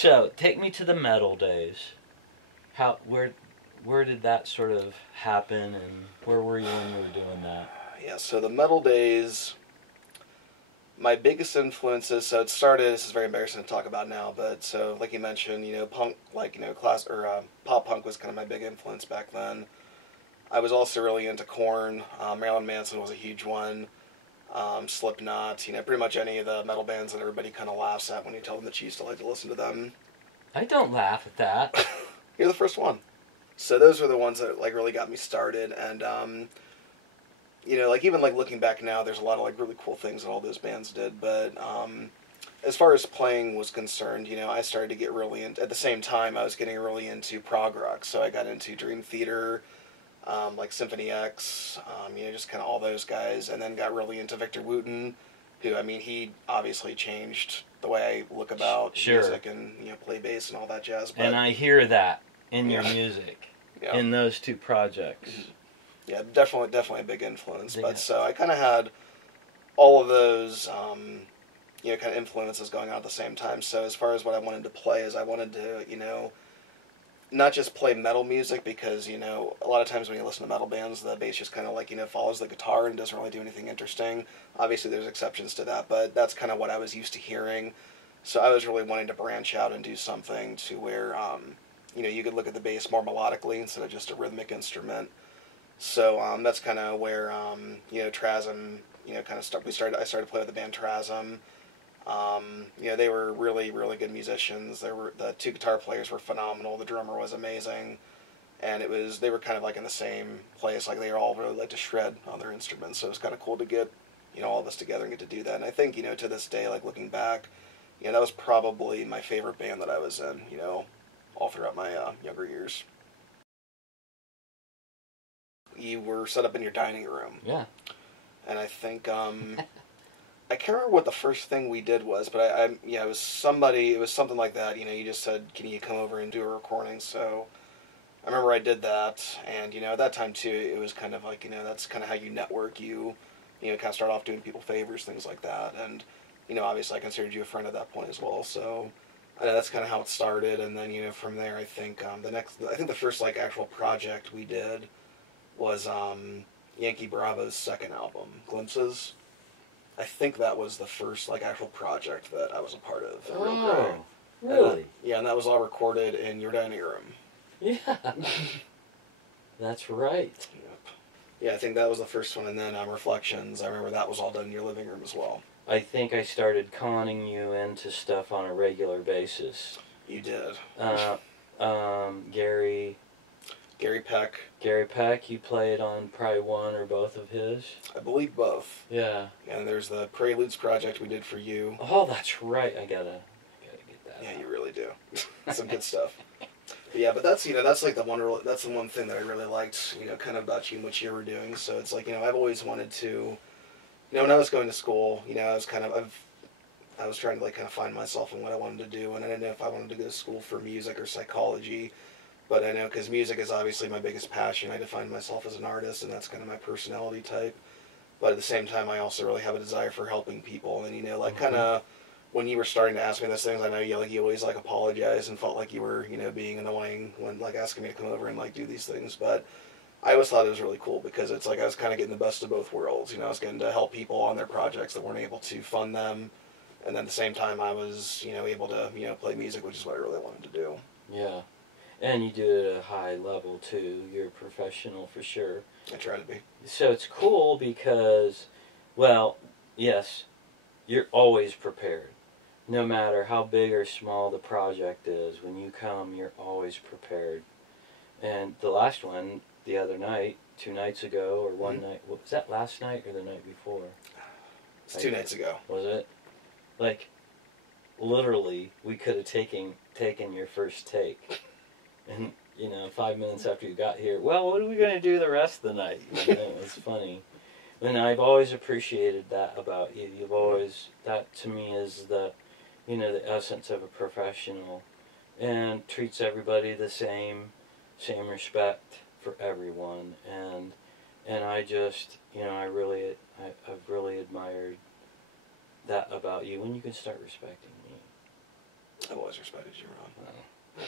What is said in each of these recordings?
So, take me to the metal days. Where did that sort of happen, and where were you when you were doing that? Yeah, so the metal days, my biggest influences, so it started, this is very embarrassing to talk about now, but so like you mentioned, punk, pop punk was kind of my big influence back then. I was also really into Korn. Marilyn Manson was a huge one. Slipknot, pretty much any of the metal bands that everybody kind of laughs at when you tell them that you used to like to listen to them. I don't laugh at that. You're the first one. So those were the ones that like really got me started, and even like looking back now, there's a lot of like really cool things that all those bands did. But as far as playing was concerned, I started to get really into. At the same time, I was getting really into prog rock, so I got into Dream Theater, like Symphony X, just kind of all those guys, and then got really into Victor Wooten, who he obviously changed the way I look about music and play bass and all that jazz. But, and I hear that in your music, in those two projects. Yeah, definitely a big influence. So I kind of had all of those, kind of influences going on at the same time. So as far as what I wanted to play is I wanted to, not just play metal music because, a lot of times when you listen to metal bands, the bass just kind of like, follows the guitar and doesn't really do anything interesting. Obviously there's exceptions to that, but that's kind of what I was used to hearing. So I was really wanting to branch out and do something to where, you could look at the bass more melodically instead of just a rhythmic instrument. So that's kind of where Trasm kind of I started playing with the band Trasm. They were really really good musicians. The two guitar players were phenomenal. The drummer was amazing, and they were kind of like in the same place. Like they were all really like to shred on their instruments. So it was kind of cool to get all of us together and get to do that. And I think to this day, like looking back, that was probably my favorite band that I was in. All throughout my younger years. You were set up in your dining room. Yeah. And I think, I can't remember what the first thing we did was, but it was something like that. You just said, can you come over and do a recording? So I remember I did that. And, at that time too, it was kind of like, that's kind of how you network. You kind of start off doing people favors, things like that. And, obviously I considered you a friend at that point as well. So that's kind of how it started. And then, from there, I think, the first like actual project we did was Yankee Bravo's second album, Glimpses. I think that was the first like actual project that I was a part of. Oh, really? And that was all recorded in your dining room. Yeah. That's right. Yep. Yeah, I think that was the first one, and then Reflections, I remember that was all done in your living room as well. I think I started conning you into stuff on a regular basis. You did. Gary Peck, you played on probably one or both of his? I believe both. Yeah. And there's the Preludes project we did for you. Oh, that's right. I gotta get that. Yeah, you really do. Some good stuff. But yeah, but that's that's like that's the one thing that I really liked, kind of about you and what you were doing. So it's like, I've always wanted to, when I was going to school, I was trying to like kind of find myself in what I wanted to do, and I didn't know if I wanted to go to school for music or psychology. But I know, because music is obviously my biggest passion. I define myself as an artist, and that's kind of my personality type. But at the same time, I also really have a desire for helping people. And, kind of, when you were starting to ask me those things, I know you always, like, apologized and felt like you were, being annoying when, like, asking me to come over and, like, do these things. But I always thought it was really cool because it's like I was kind of getting the best of both worlds. I was getting to help people on their projects that weren't able to fund them. And then at the same time, I was, able to, play music, which is what I really wanted to do. Yeah. And you do it at a high level, too. You're a professional for sure. I try to be. So it's cool because, well, yes, you're always prepared. No matter how big or small the project is, when you come, you're always prepared. And the last one, the other night, 2 nights ago, or one night, was that last night or the night before? It's 2 nights ago. Was it? Like, literally, we could have taken your first take. And, 5 minutes after you got here, well, what are we going to do the rest of the night? It was funny. And I've always appreciated that about you. You've always, that to me is the, the essence of a professional. And treats everybody the same respect for everyone. And I just, I've really admired that about you. When you can start respecting me. I've always respected you, Ron. Well,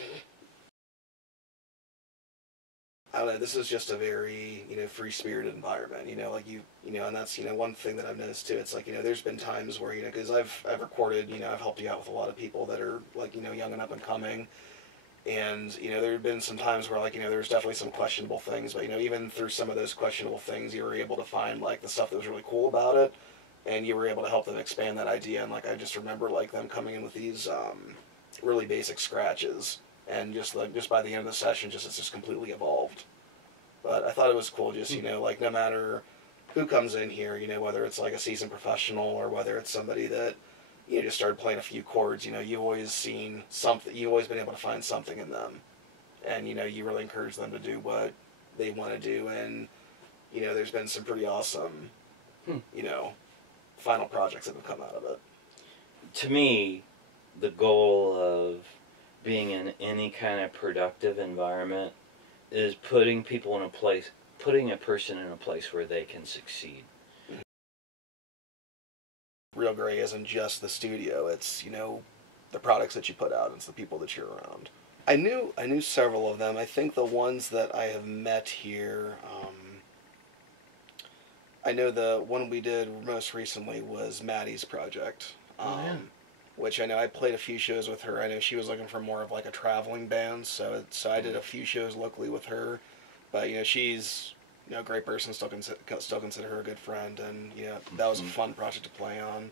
I don't know, this is just a very, free-spirited environment, like and that's, one thing that I've noticed too. It's like, there's been times where, because I've recorded, I've helped you out with a lot of people that are like, young and up and coming. And, there have been some times where, like, there's definitely some questionable things, but, even through some of those questionable things, you were able to find, like, the stuff that was really cool about it, and you were able to help them expand that idea. And, like, I just remember, like, them coming in with these really basic scratches, and just by the end of the session, it's just completely evolved. But I thought it was cool, just, like, no matter who comes in here, whether it's, like, a seasoned professional or whether it's somebody that, just started playing a few chords, you've always seen something, you've always been able to find something in them. And, you really encourage them to do what they want to do. And, there's been some pretty awesome, final projects that have come out of it. To me, the goal of being in any kind of productive environment is putting a person in a place where they can succeed. Realgrey isn't just the studio, it's, the products that you put out, it's the people that you're around. I knew several of them. I think the ones that I have met here, I know the one we did most recently was Maddie's project, which I know I played a few shows with her. I know she was looking for more of like a traveling band, so I did a few shows locally with her, but she's a great person, still consider her a good friend, and that was a fun project to play on.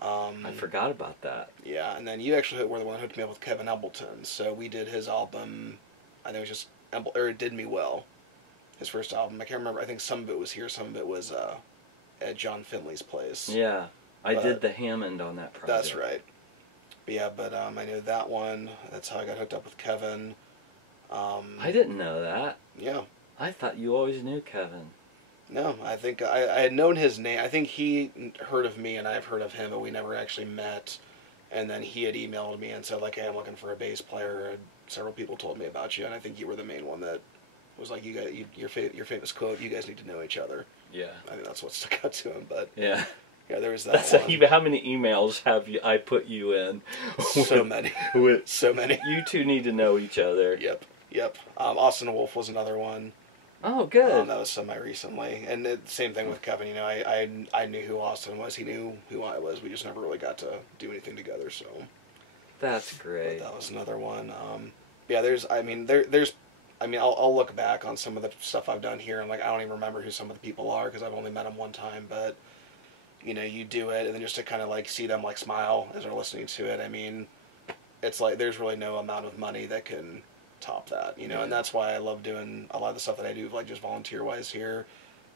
I forgot about that. Yeah, and then you actually were the one who hooked me up with Kevin Embleton, so we did his album. I think it was just It Did Me Well, his first album. I can't remember. I think some of it was here, some of it was at John Finley's place. Yeah, I did the Hammond on that project. That's right. But yeah, I know that one. That's how I got hooked up with Kevin. I didn't know that. Yeah. I thought you always knew Kevin. No, I think I had known his name. I think he heard of me and I've heard of him, but we never actually met. And then he had emailed me and said, like, hey, I'm looking for a bass player. And several people told me about you, and I think you were the main one that was like, your famous quote, you guys need to know each other. Yeah. I think that's what stuck out to him, but... Yeah. Yeah, there was that That's one. How many emails have I put you in? So many. So many. You two need to know each other. Yep. Austin Wolf was another one. Oh, good. That was semi-recently. And same thing with Kevin. I knew who Austin was. He knew who I was. We just never really got to do anything together, so... That's great. But that was another one. Yeah, I'll look back on some of the stuff I've done here, and, like, I don't even remember who some of the people are, because I've only met them one time, but... you do it, and then just to kind of, like, see them, like, smile as they're listening to it, I mean, it's like, there's really no amount of money that can top that, and that's why I love doing a lot of the stuff that I do, like, just volunteer-wise here,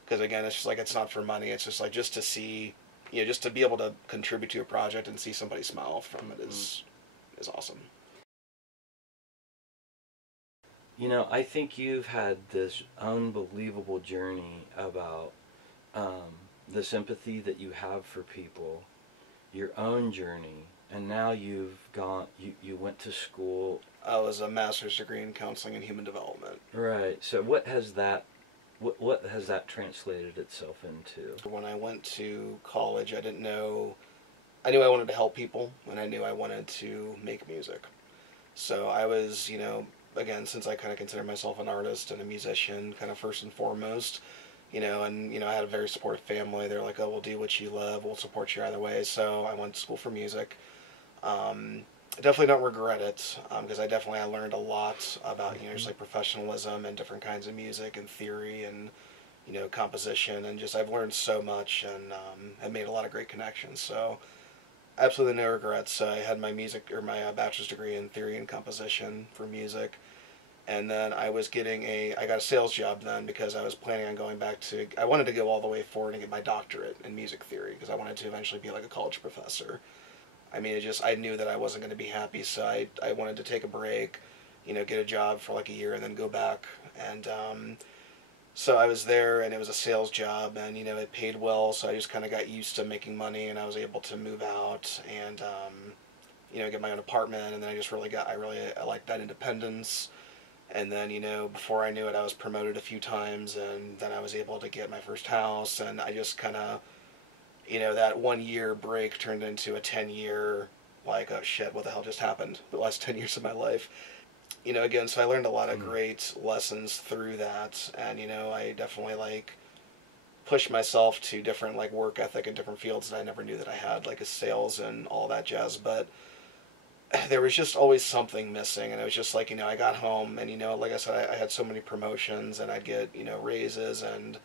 because, again, it's just, like, it's not for money, it's just, like, just to see, just to be able to contribute to a project and see somebody smile from it is awesome. I think you've had this unbelievable journey about, the sympathy that you have for people, your own journey, and now you went to school. I was a master's degree in counseling and human development. Right. So what has that translated itself into? When I went to college, I knew I wanted to help people, and I knew I wanted to make music. So I was, again, since I kind of consider myself an artist and a musician, kind of first and foremost, and, I had a very supportive family. They're like, oh, we'll do what you love. We'll support you either way. So I went to school for music. I definitely don't regret it, because I learned a lot about, just like professionalism and different kinds of music and theory and, composition, and just I've learned so much, and have made a lot of great connections. So absolutely no regrets. I had my bachelor's degree in theory and composition for music. And then I got a sales job then, because I was planning on I wanted to go all the way forward and get my doctorate in music theory, because I wanted to eventually be like a college professor. I mean, I knew that I wasn't going to be happy, so I wanted to take a break, get a job for like a year and then go back. And so I was there, and it was a sales job, and, it paid well, so I just kind of got used to making money, and I was able to move out and, get my own apartment, and then I liked that independence. And then, before I knew it, I was promoted a few times, and then I was able to get my first house, and I just kind of, that 1 year break turned into a 10-year, like, oh shit, what the hell just happened the last 10 years of my life. You know, again, so I learned a lot of great lessons through that, and, you know, I definitely, like, pushed myself to different, like, work ethic in different fields that I never knew that I had, like, sales and all that jazz, but there was just always something missing, and it was just like, you know, I got home, and, you know, like I said, I had so many promotions, and I'd get, you know, raises, and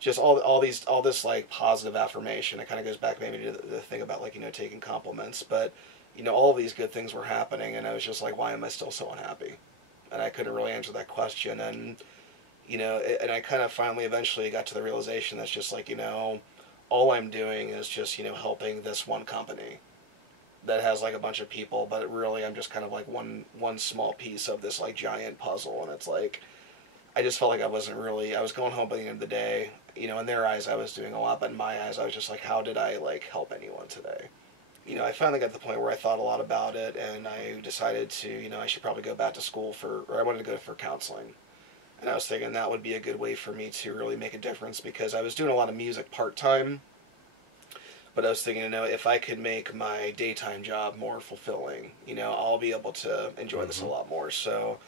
just all this, like, positive affirmation. It kind of goes back maybe to the thing about, like, you know, taking compliments, but, you know, all these good things were happening, and I was just like, why am I still so unhappy? And I couldn't really answer that question, and, you know, and I kind of finally eventually got to the realization that's just like, you know, all I'm doing is just, you know, helping this one company that has, like, a bunch of people, but really I'm just kind of like one small piece of this, like, giant puzzle, and it's like, I just felt like I was going home by the end of the day, you know, in their eyes I was doing a lot, but in my eyes I was just like, how did I, like, help anyone today? You know, I finally got to the point where I thought a lot about it, and I decided to, you know, I should probably go back to school or I wanted to go for counseling. And I was thinking that would be a good way for me to really make a difference, because I was doing a lot of music part-time, but I was thinking, you know, if I could make my daytime job more fulfilling, you know, I'll be able to enjoy this a lot more. So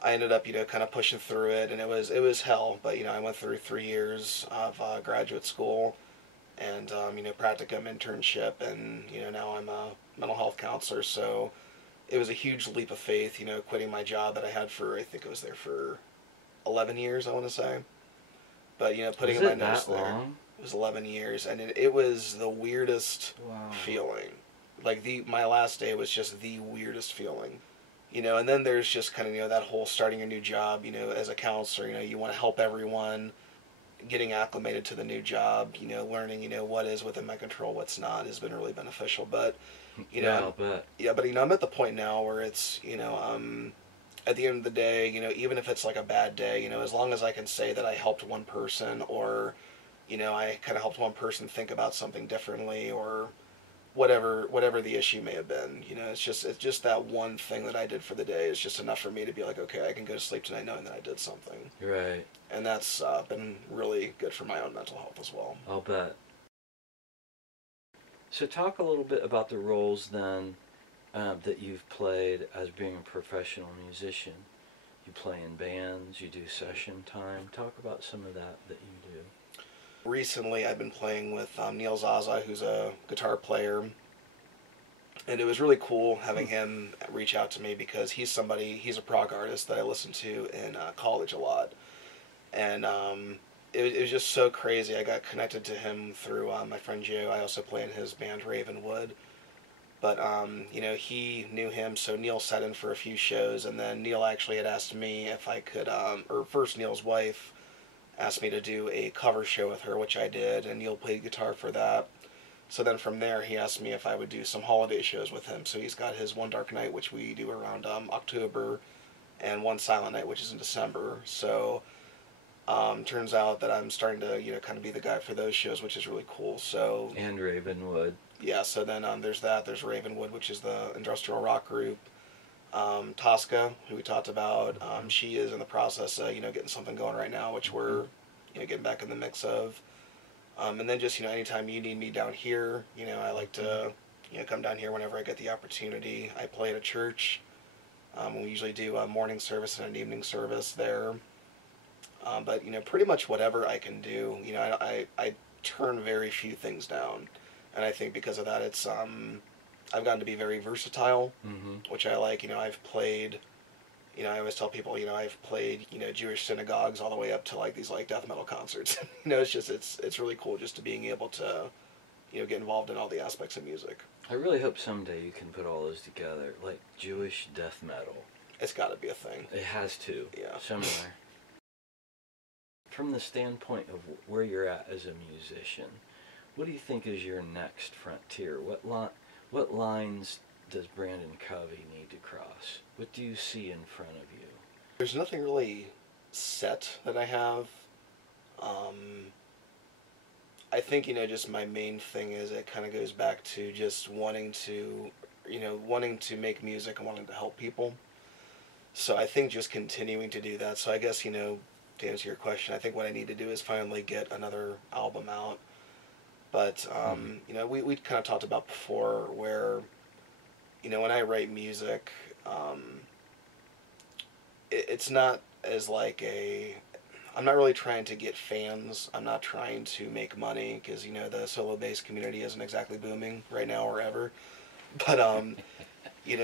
I ended up, you know, kind of pushing through it, and it was hell, but, you know, I went through 3 years of graduate school and, you know, practicum, internship, and, you know, now I'm a mental health counselor. So it was a huge leap of faith, you know, quitting my job that I had for, I think it was there for 11 years, I want to say. But, you know, putting in my notes there. Long? It was 11 years, and it was the weirdest feeling. Like, my last day was just the weirdest feeling. You know, and then there's just kind of, you know, that whole starting a new job, you know, as a counselor, you know, you want to help everyone, getting acclimated to the new job, you know, learning, you know, what is within my control, what's not, has been really beneficial. But, you know, I'll bet. Yeah, but, you know, I'm at the point now where it's, you know, at the end of the day, you know, even if it's like a bad day, you know, as long as I can say that I helped one person, or, you know, I kind of helped one person think about something differently, or whatever the issue may have been, you know, it's just that one thing that I did for the day is just enough for me to be like, okay, I can go to sleep tonight knowing that I did something. Right. And that's been really good for my own mental health as well. I'll bet. So talk a little bit about the roles then that you've played as being a professional musician. You play in bands, you do session time. Talk about some of that you do. Recently I've been playing with Neil Zaza, who's a guitar player, and it was really cool having him reach out to me, because he's a prog artist that I listened to in college a lot, and it was just so crazy. I got connected to him through my friend Joe. I also play in his band Ravenwood, but you know, he knew him, so Neil sat in for a few shows, and then Neil actually had asked me if I could, or first Neil's wife asked me to do a cover show with her, which I did, and Neil played guitar for that. So then from there, he asked me if I would do some holiday shows with him. So he's got his One Dark Night, which we do around October, and One Silent Night, which is in December. So turns out that I'm starting to, you know, kind of be the guy for those shows, which is really cool. So And Ravenwood. Yeah, so then there's that. There's Ravenwood, which is the industrial rock group. Tosca, who we talked about, she is in the process of, you know, getting something going right now, which we're, you know, getting back in the mix of. And then just, you know, anytime you need me down here, you know, I like to, you know, come down here whenever I get the opportunity. I play at a church. We usually do a morning service and an evening service there. But, you know, pretty much whatever I can do, you know, I turn very few things down. And I think because of that, it's, I've gotten to be very versatile, which I like. You know, I've played, you know, I always tell people, you know, I've played, you know, Jewish synagogues all the way up to, like, these, like, death metal concerts. You know, it's just, it's really cool just to being able to, you know, get involved in all the aspects of music. I really hope someday you can put all those together, like Jewish death metal. It's got to be a thing. It has to. Yeah. Somewhere. From the standpoint of where you're at as a musician, what do you think is your next frontier? What lines does Brandon Covey need to cross? What do you see in front of you? There's nothing really set that I have. I think, you know, just my main thing is it kind of goes back to just wanting to make music and wanting to help people. So I think just continuing to do that. So I guess, you know, to answer your question, I think what I need to do is finally get another album out. But, you know, we kind of talked about before where when I write music, it's not as like I'm not really trying to get fans. I'm not trying to make money because the solo bass community isn't exactly booming right now or ever. But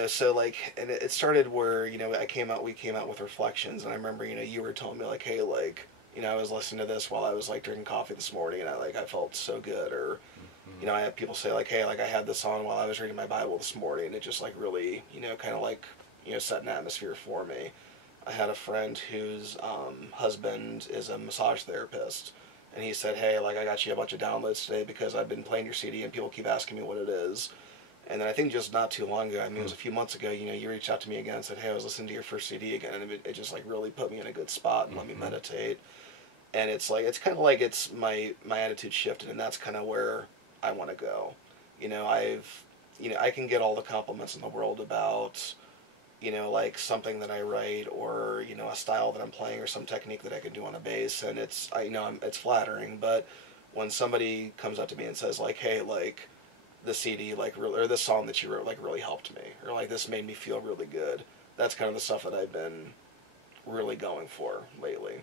so like, and it started where we came out with Reflections, and I remember you were telling me like, hey, like I was listening to this while I was like drinking coffee this morning, and I felt so good. Or I have people say like, hey, like I had this on while I was reading my Bible this morning, and it just like really kind of like set an atmosphere for me. I had a friend whose husband is a massage therapist, and he said, hey, like I got you a bunch of downloads today because I've been playing your CD and people keep asking me what it is. And then I think just not too long ago, I mean, it was a few months ago, you reached out to me again and said, hey, I was listening to your first CD again, and it just like really put me in a good spot and let me meditate. And it's like, it's kind of like it's my attitude shifted, and that's kind of where I want to go. I can get all the compliments in the world about, like something that I write or, a style that I'm playing or some technique that I can do on a bass, and it's flattering, but when somebody comes up to me and says like, hey, like, the CD, like, or this song that you wrote, like, really helped me, or like, this made me feel really good. That's kind of the stuff that I've been really going for lately.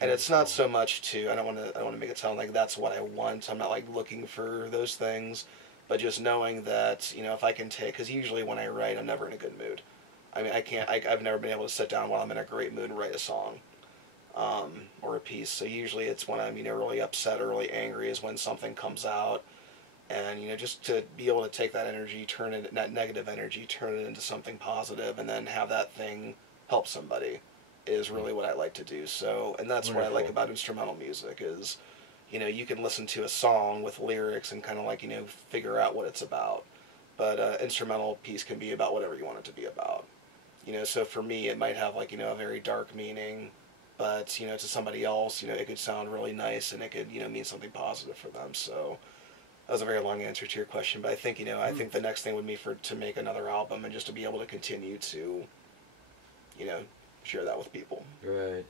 And it's not so much to, I don't want to make it sound like that's what I want. I'm not like looking for those things, but just knowing that, if I can take, because usually when I write, I'm never in a good mood. I mean, I've never been able to sit down while I'm in a great mood and write a song, or a piece. So usually it's when I'm, really upset or really angry is when something comes out. And just to be able to take that energy, that negative energy, turn it into something positive, and then have that thing help somebody, is really what I like to do. So, and that's Wonderful. What I like about instrumental music is, you can listen to a song with lyrics and kind of like figure out what it's about, but instrumental piece can be about whatever you want it to be about. So for me, it might have like a very dark meaning, but to somebody else, it could sound really nice and it could mean something positive for them. So. That was a very long answer to your question, but I think I think the next thing would be to make another album and just to be able to continue to, share that with people. Right.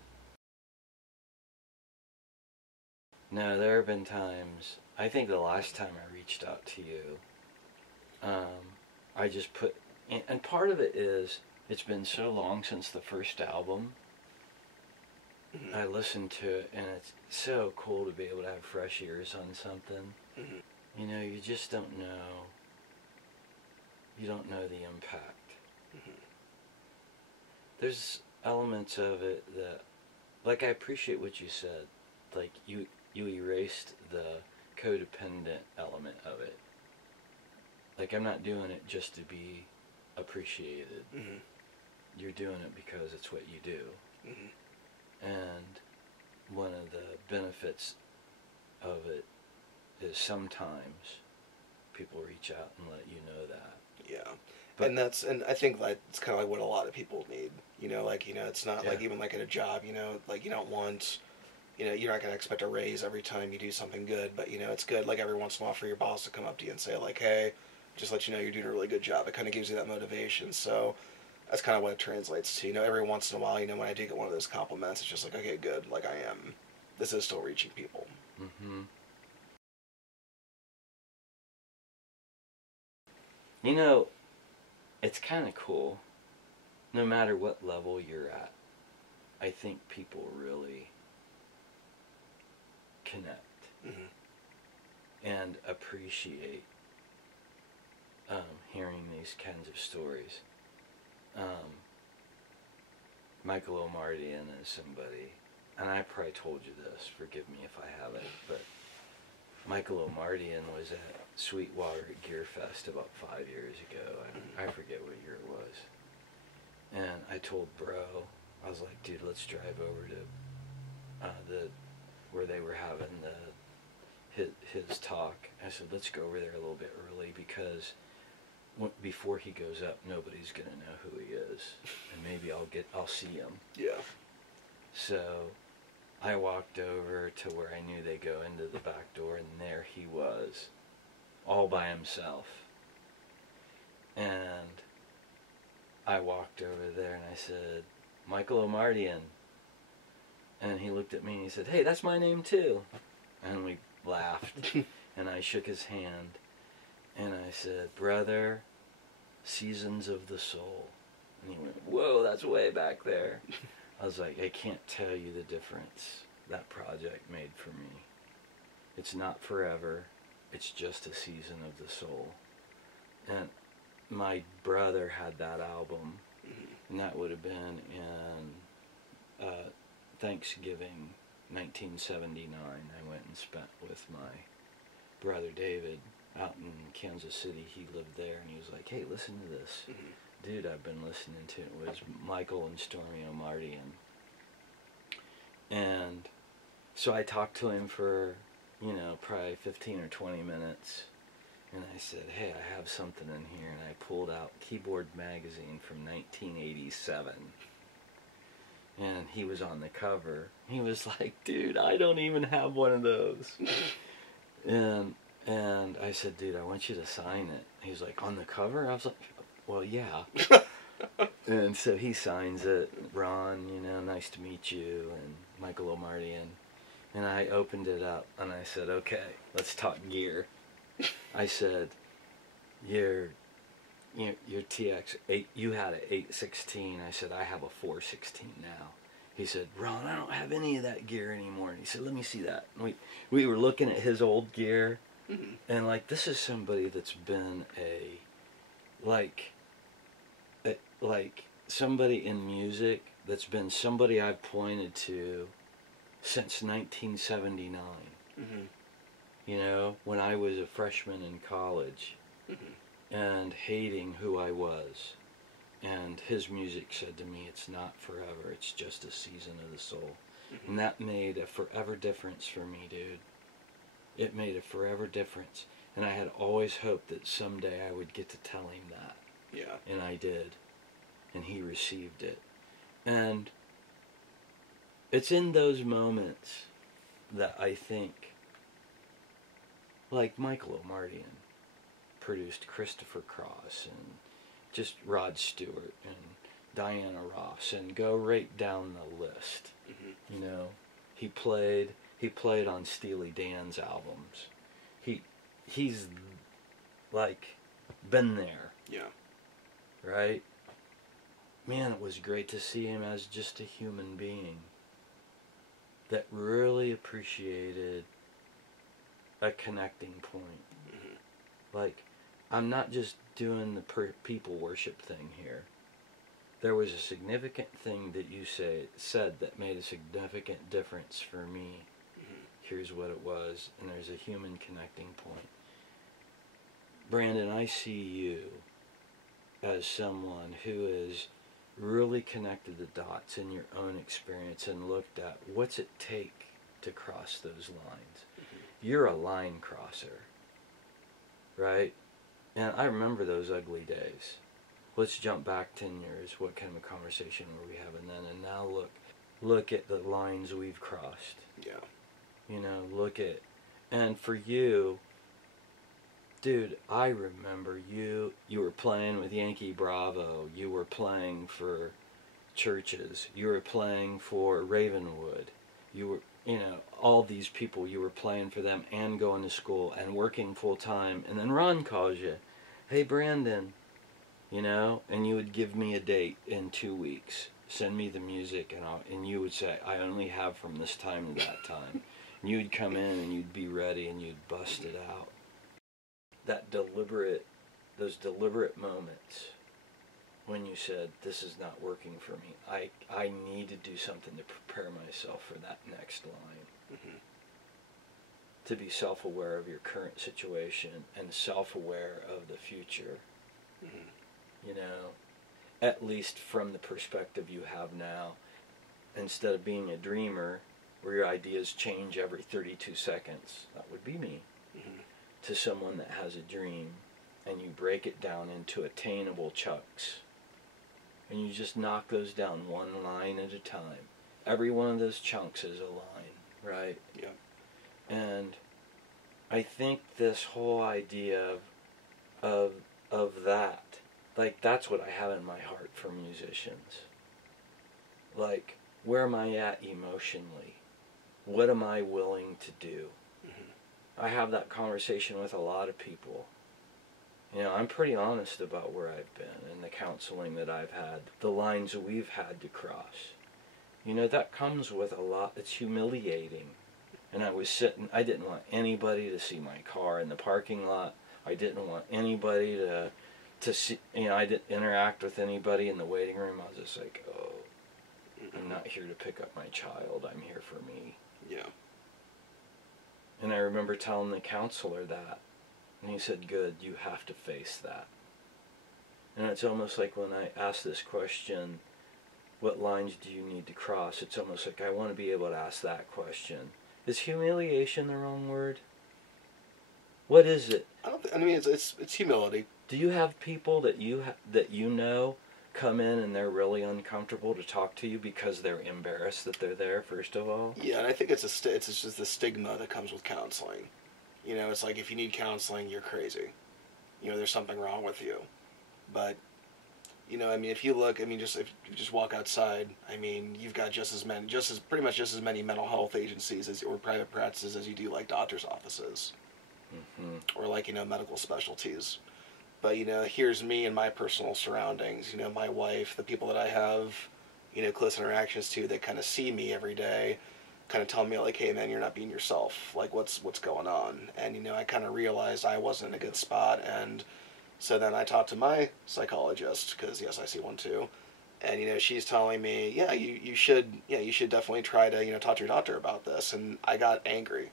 No, there have been times. I think the last time I reached out to you, I just put, and part of it is it's been so long since the first album. Mm-hmm. I listened to it, and it's so cool to be able to have fresh ears on something. Mm-hmm. You just don't know. You don't know the impact. Mm-hmm. There's elements of it that, like, I appreciate what you said. Like, you erased the codependent element of it. Like, I'm not doing it just to be appreciated. Mm-hmm. You're doing it because it's what you do. Mm-hmm. And one of the benefits of it is sometimes people reach out and let you know that. Yeah. But, and I think like it's kind of like what a lot of people need, it's not like even like at a job, like you don't want, you're not going to expect a raise every time you do something good, but it's good like every once in a while for your boss to come up to you and say like, hey, just let you know you're doing a really good job. It kind of gives you that motivation. So that's kind of what it translates to, every once in a while, when I do get one of those compliments, it's just like, okay, good. Like this is still reaching people. Mm-hmm. It's kind of cool. No matter what level you're at, I think people really connect and appreciate hearing these kinds of stories. Michael Omari is somebody, and I probably told you this, forgive me if I haven't, but Michael Omari was at Sweetwater Gear Fest about 5 years ago. I forget what year it was. And I told Bro, I was like, dude, let's drive over to where they were having his talk. I said, let's go over there a little bit early because before he goes up, nobody's gonna know who he is, and maybe I'll see him. Yeah. So I walked over to where I knew they go into the back door, and there he was, all by himself. And I walked over there and I said, Michael Omardian. And he looked at me and he said, hey, that's my name too. And we laughed. And I shook his hand. And I said, brother, Seasons of the Soul. And he went, whoa, that's way back there. I was like, I can't tell you the difference that project made for me. It's not forever. It's just a season of the soul. And my brother had that album, and that would have been in Thanksgiving 1979. I went and spent with my brother David out in Kansas City. He lived there, and he was like, hey, listen to this. Dude, I've been listening to it. It was Michael and Stormy Omari. And so I talked to him for, you know, probably 15 or 20 minutes. And I said, hey, I have something in here. And I pulled out Keyboard Magazine from 1987. And he was on the cover. He was like, dude, I don't even have one of those. And I said, dude, I want you to sign it. He was like, on the cover? I was like, well, yeah. And so he signs it. Ron, you know, nice to meet you. And Michael Omari. And I opened it up. And I said, okay, let's talk gear. I said, your TX, you had an 816. I said, I have a 416 now. He said, Ron, I don't have any of that gear anymore. And he said, let me see that. And we were looking at his old gear. And, like, this is somebody that's been like somebody in music that's been somebody I've pointed to since 1979. You know, when I was a freshman in college and hating who I was. And his music said to me, it's not forever, it's just a season of the soul. And that made a forever difference for me, dude. It made a forever difference. And I had always hoped that someday I would get to tell him that. Yeah. And I did. And he received it. And it's in those moments that I think, like Michael Omari produced Christopher Cross and just Rod Stewart and Diana Ross, and go right down the list. You know, he played on Steely Dan's albums. He's like been there. Yeah. Right? Man, it was great to see him as just a human being that really appreciated a connecting point. Like, I'm not just doing the people worship thing here. There was a significant thing that you said that made a significant difference for me. Here's what it was, and there's a human connecting point. Brandon, I see you as someone who has really connected the dots in your own experience and looked at what's it take to cross those lines. You're a line crosser, right? And I remember those ugly days. Let's jump back 10 years. What kind of a conversation were we having then? And now look at the lines we've crossed. Yeah. You know, look at, and for you, dude, I remember you were playing with Yankee Bravo. You were playing for churches. You were playing for Ravenwood. You were, you know, all these people, you were playing for them and going to school and working full time. And then Ron calls you, hey, Brandon, you know, and you would give me a date in 2 weeks. Send me the music, and you would say, I only have from this time to that time. And you'd come in and you'd be ready and you'd bust it out. Those deliberate moments when you said, this is not working for me. I need to do something to prepare myself for that next line. To be self-aware of your current situation and self-aware of the future. You know, at least from the perspective you have now, instead of being a dreamer where your ideas change every 32 seconds, that would be me, to someone that has a dream and you break it down into attainable chunks and you just knock those down one line at a time. Every one of those chunks is a line, right? Yeah. And I think this whole idea of that, like, that's what I have in my heart for musicians. Like, where am I at emotionally? What am I willing to do? I have that conversation with a lot of people. You know, I'm pretty honest about where I've been and the counseling that I've had, the lines we've had to cross. You know, that comes with a lot. It's humiliating. And I was sitting, I didn't want anybody to see my car in the parking lot. I didn't want anybody to see, you know, I didn't interact with anybody in the waiting room. I was just like, oh, I'm not here to pick up my child. I'm here for me. Yeah. And I remember telling the counselor that. And he said, good, you have to face that. And it's almost like when I ask this question, what lines do you need to cross? It's almost like I want to be able to ask that question. Is humiliation the wrong word? What is it? I mean, it's humility. Do you have people that you know come in and they're really uncomfortable to talk to you because they're embarrassed that they're there? First of all. Yeah, and I think it's just the stigma that comes with counseling. You know, it's like if you need counseling, you're crazy. You know, there's something wrong with you. But you know, I mean, if you look, I mean, if you just walk outside, I mean, you've got pretty much just as many mental health agencies or private practices as you do like doctors' offices, or like, you know, medical specialties. But you know, here's me and my personal surroundings. You know, my wife, the people that I have, you know, close interactions to, that kind of see me every day, kind of tell me like, hey man, you're not being yourself. Like, what's going on? And you know, I kind of realized I wasn't in a good spot, and so then I talked to my psychologist, because yes, I see one too, and you know, she's telling me, yeah, you should definitely try to, you know, talk to your doctor about this. And I got angry,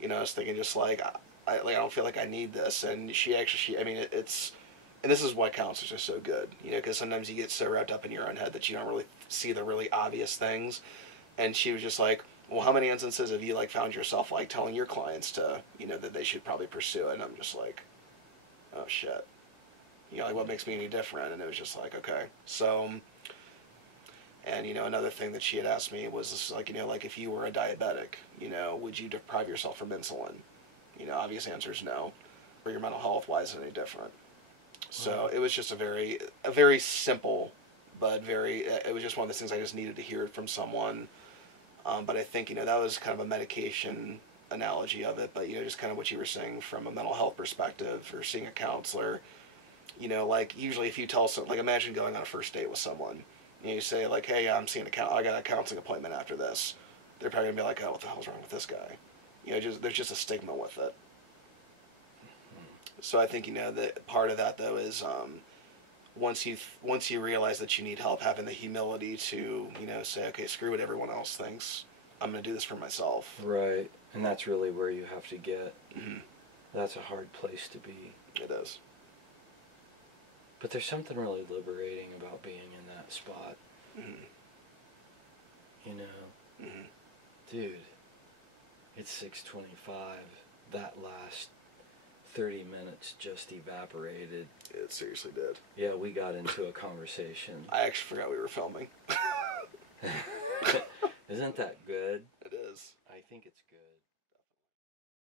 you know, I was thinking just like I don't feel like I need this. And I mean, and this is why counselors are so good, you know, because sometimes you get so wrapped up in your own head that you don't really see the really obvious things. And she was just like, well, how many instances have you like found yourself like telling your clients to, you know, that they should probably pursue it? And I'm just like, oh shit. You know, like, what makes me any different? And it was just like, okay. So, and, you know, another thing that she had asked me was this, like, you know, like, if you were a diabetic, you know, would you deprive yourself from insulin? You know, obvious answer is no. For your mental health, why is it any different? So it was just a very simple, but it was just one of those things I just needed to hear it from someone. But I think, you know, that was kind of a medication analogy of it. But, you know, just kind of what you were saying from a mental health perspective, or seeing a counselor. You know, like, usually if you tell someone, like, imagine going on a first date with someone, and you say, like, hey, I got a counseling appointment after this. They're probably going to be like, oh, what the hell's wrong with this guy? You know, there's just a stigma with it. So I think, you know, that part of that, though, is once you realize that you need help, having the humility to, you know, say, okay, screw what everyone else thinks. I'm going to do this for myself. Right, and that's really where you have to get. Mm-hmm. That's a hard place to be. It is. But there's something really liberating about being in that spot. Mm-hmm. You know, mm-hmm. Dude, it's 6:25. That last 30 minutes just evaporated. It seriously did. Yeah, we got into a conversation. I actually forgot we were filming. Isn't that good? It is. I think it's good.